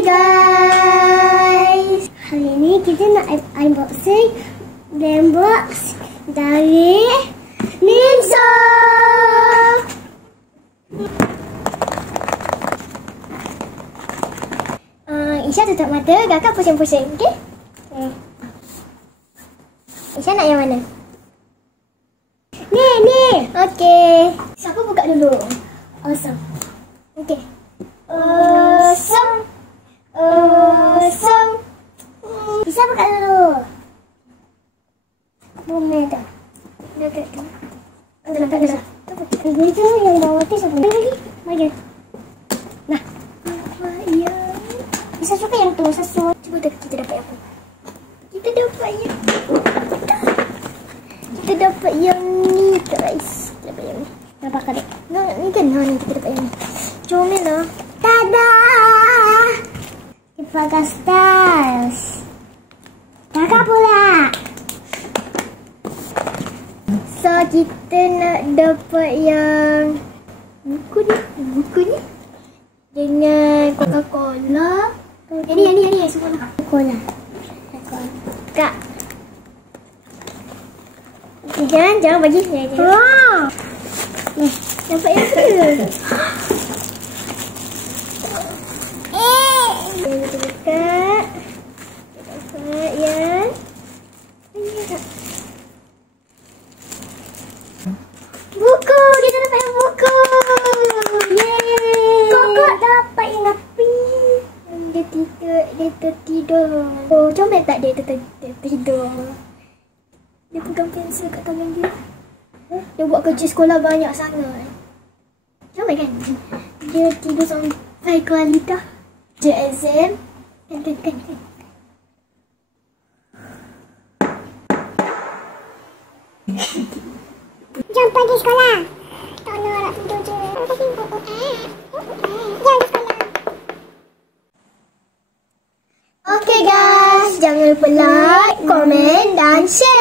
guys, hari ini kita nak unboxing blank box dari Ninso. Isha tutup mata, Kakak pusing-pusing, okey? Isha nak yang mana? Ni. Okey. Siapa buka dulu? Awesome. Okey. Awesome. Isha buka dulu. Bumi dah. Dekat tu. Ada. Ini tu yang bawah tu siapa? Lagi. Mari. Nah. Ya. Isha suka yang tu, sesuatu. Cuba kita dapat apa? Kita dapat yang ni guys. Dapat yang ni. Nampak tak? Ni kan ni kita dapat yang ni. Comel lah. Tada! Kita stars. Kakak pula. So kita nak dapat yang buku ni dengan Coca-Cola. Yang ni semua lah. Coca-Cola. Kak. Jangan bagi saya. Wow. Dapat yang tu. Kita buka. Dapat yang buku. Kita dapat yang buku. Yeay. Kakak dapat yang api. Dia tertidur. Oh, comel tak dia tertidur. Dia pegang pensel kat tangan dia. Dia buat kerja sekolah banyak sangat. Comel kan? Dia tidur sampai kualitas. Dia exam. Kan. Jom pergi sekolah. Tak nak tidur je. Jom sekolah. Okay guys, jangan lupa like, komen dan share.